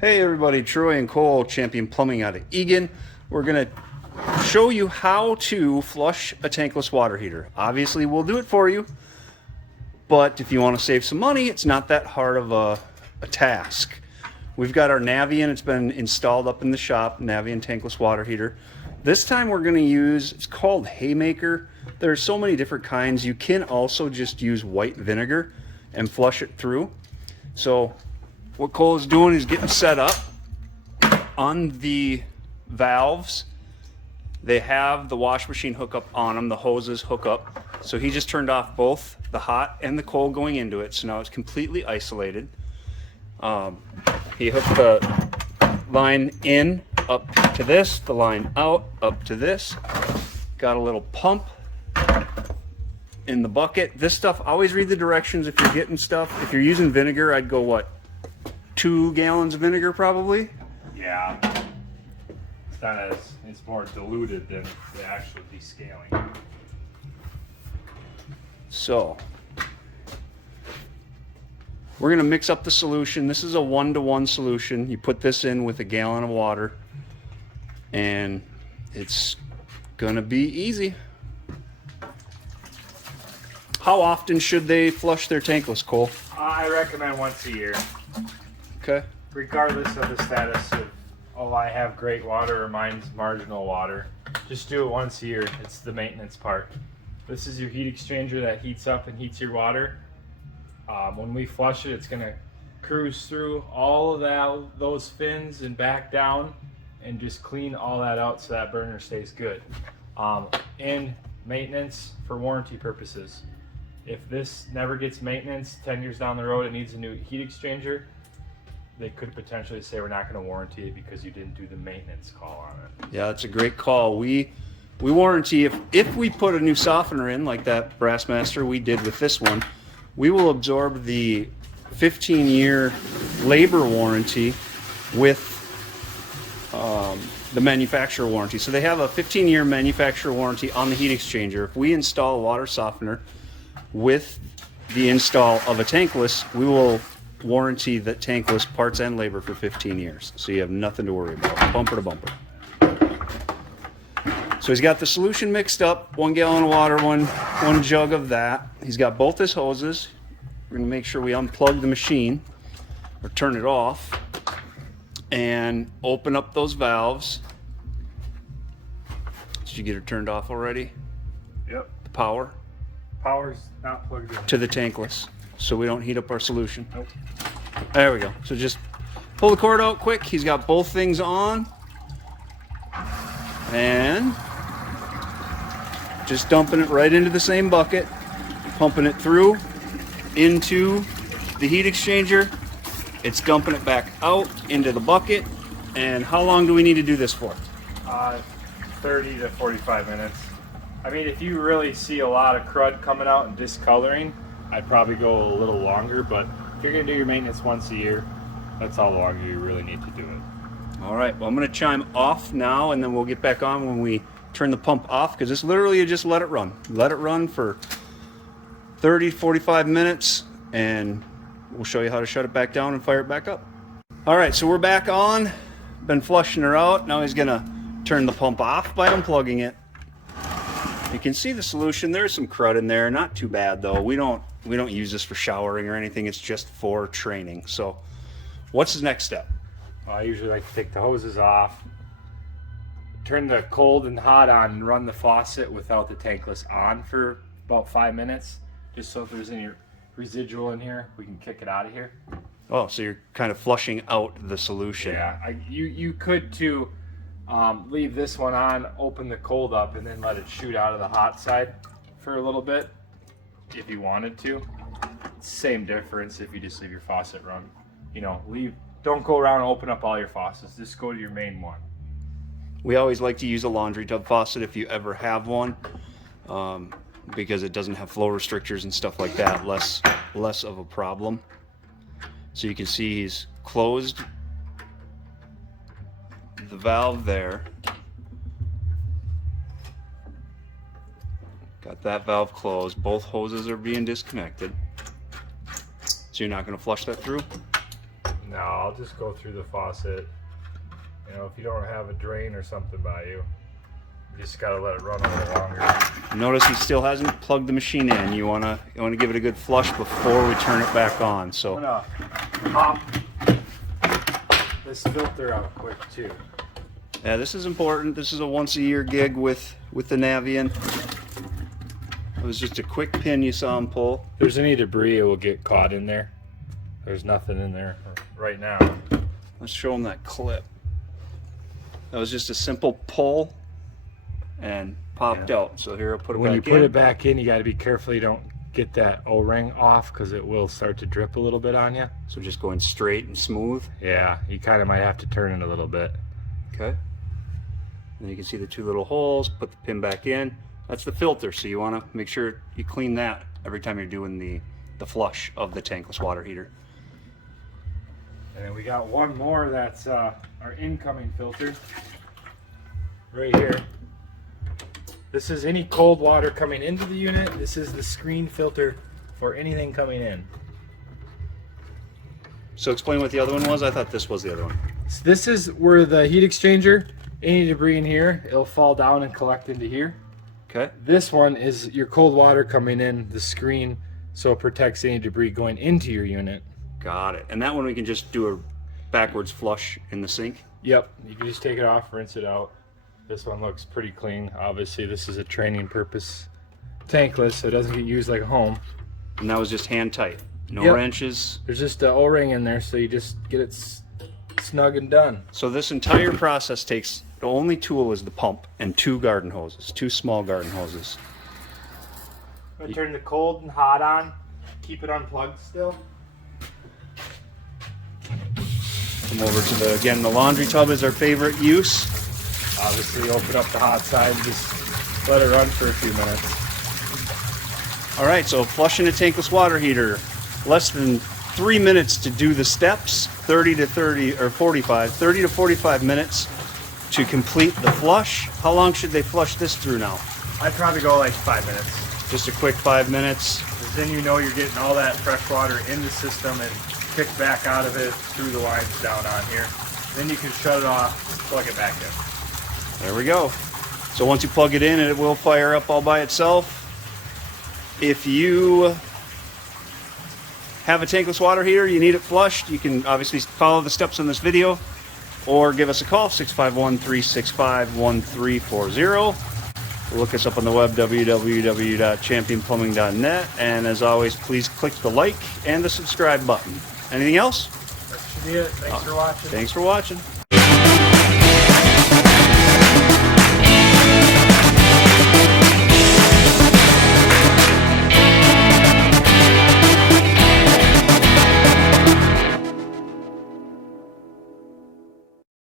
Hey everybody, Troy and Cole, Champion Plumbing out of Egan. We're going to show you how to flush a tankless water heater. Obviously we'll do it for you, but if you want to save some money, it's not that hard of a task. We've got our Navien, it's been installed up in the shop, Navien tankless water heater. This time we're going to use, it's called Haymaker. There are so many different kinds. You can also just use white vinegar and flush it through. So what Cole is doing is getting set up on the valves. They have the wash machine hookup on them, the hoses hook up. So he just turned off both the hot and the cold going into it. So now it's completely isolated. He hooked the line in up to this, the line out up to this. Got a little pump in the bucket. This stuff, always read the directions if you're getting stuff. If you're using vinegar, I'd go what? 2 gallons of vinegar probably? Yeah. It's not as, it's more diluted than the actual descaling. So we're going to mix up the solution. This is a 1-to-1 solution. You put this in with a gallon of water and it's going to be easy. How often should they flush their tankless, Cole? I recommend once a year. Okay. Regardless of the status of, oh, I have great water or mine's marginal water. Just do it once a year. It's the maintenance part. This is your heat exchanger that heats up and heats your water. When we flush it, it's going to cruise through all of those fins and back down and just clean all that out so that burner stays good. And maintenance for warranty purposes. If this never gets maintenance, 10 years down the road it needs a new heat exchanger, they could potentially say we're not going to warranty it because you didn't do the maintenance call on it. Yeah, that's a great call. We warranty if we put a new softener in like that Brassmaster we did with this one, we will absorb the 15-year labor warranty with the manufacturer warranty. So they have a 15-year manufacturer warranty on the heat exchanger. If we install a water softener with the install of a tankless, we will warranty that tankless parts and labor for 15 years. So you have nothing to worry about, bumper to bumper. So he's got the solution mixed up, 1 gallon of water, one jug of that. He's got both his hoses. We're gonna make sure we unplug the machine or turn it off and open up those valves. Did you get her turned off already? Yep. The power? Power's not plugged in. To the tankless, so we don't heat up our solution. Nope. There we go. So just pull the cord out quick. He's got both things on. And just dumping it right into the same bucket, pumping it through into the heat exchanger. It's dumping it back out into the bucket. And how long do we need to do this for? 30 to 45 minutes. I mean, if you really see a lot of crud coming out and discoloring, I'd probably go a little longer, but if you're gonna do your maintenance once a year, that's how long you really need to do it. All right, well, I'm gonna chime off now and then we'll get back on when we turn the pump off, because it's literally you just let it run. Let it run for 30 to 45 minutes and we'll show you how to shut it back down and fire it back up. All right, so we're back on. Been flushing her out. Now he's gonna turn the pump off by unplugging it. You can see the solution. There's some crud in there. Not too bad though. We don't use this for showering or anything. It's just for training. So what's the next step? I usually like to take the hoses off, turn the cold and hot on, and run the faucet without the tankless on for about 5 minutes, just so if there's any residual in here, we can kick it out of here. Oh, so you're kind of flushing out the solution. Yeah, you could too. Leave this one on, open the cold up, and then let it shoot out of the hot side for a little bit if you wanted to. Same difference if you just leave your faucet run. You know, don't go around and open up all your faucets. Just go to your main one. We always like to use a laundry tub faucet if you ever have one, because it doesn't have flow restrictors and stuff like that. Less of a problem. So you can see he's closed the valve there. Got that valve closed. Both hoses are being disconnected. So you're not going to flush that through? No, I'll just go through the faucet. You know, if you don't have a drain or something by you, you just gotta let it run a little longer. Notice he still hasn't plugged the machine in. You wanna give it a good flush before we turn it back on. So I'm gonna pop this filter out quick too. yeah, this is important. This is a once-a-year gig with the Navien. It was just a quick pin you saw him pull. If there's any debris, it will get caught in there. There's nothing in there right now. Let's show him that clip. That was just a simple pull and popped out. So here, I'll put it back in. When you put it back in, you got to be careful you don't get that O-ring off because it will start to drip a little bit on you. So just going straight and smooth. Yeah, you kind of might have to turn it a little bit. Okay. And you can see the two little holes. Put the pin back in. That's the filter. So you want to make sure you clean that every time you're doing the flush of the tankless water heater. And then we got one more that's our incoming filter right here. This is any cold water coming into the unit. This is the screen filter for anything coming in. So explain what the other one was. I thought this was the other one. So this is where the heat exchanger, any debris in here, it'll fall down and collect into here. Okay. This one is your cold water coming in the screen, so it protects any debris going into your unit. Got it. And that one we can just do a backwards flush in the sink. Yep, you can just take it off, rinse it out. This one looks pretty clean. Obviously, this is a training purpose tankless, so it doesn't get used like a home. And that was just hand tight. No Yep. wrenches. There's just an O-ring in there, so you just get it snug and done. So this entire process takes, the only tool is the pump and two garden hoses, two small garden hoses. I'm gonna turn the cold and hot on. Keep it unplugged still. Come over to the laundry tub is our favorite use. Obviously, open up the hot side and just let it run for a few minutes. All right, so flushing a tankless water heater, less than 3 minutes to do the steps, 30 to 45 minutes to complete the flush. How long should they flush this through now? I'd probably go like 5 minutes. Just a quick 5 minutes. Because then you know you're getting all that fresh water in the system and kicked back out of it through the lines down on here. Then you can shut it off, plug it back in. There we go. So once you plug it in, it will fire up all by itself. If you have a tankless water heater, you need it flushed, you can obviously follow the steps in this video or give us a call, 651-365-1340. Look us up on the web, www.championplumbing.net. And as always, please click the like and the subscribe button. Anything else? That should be it. Thanks for watching. Thanks for watching.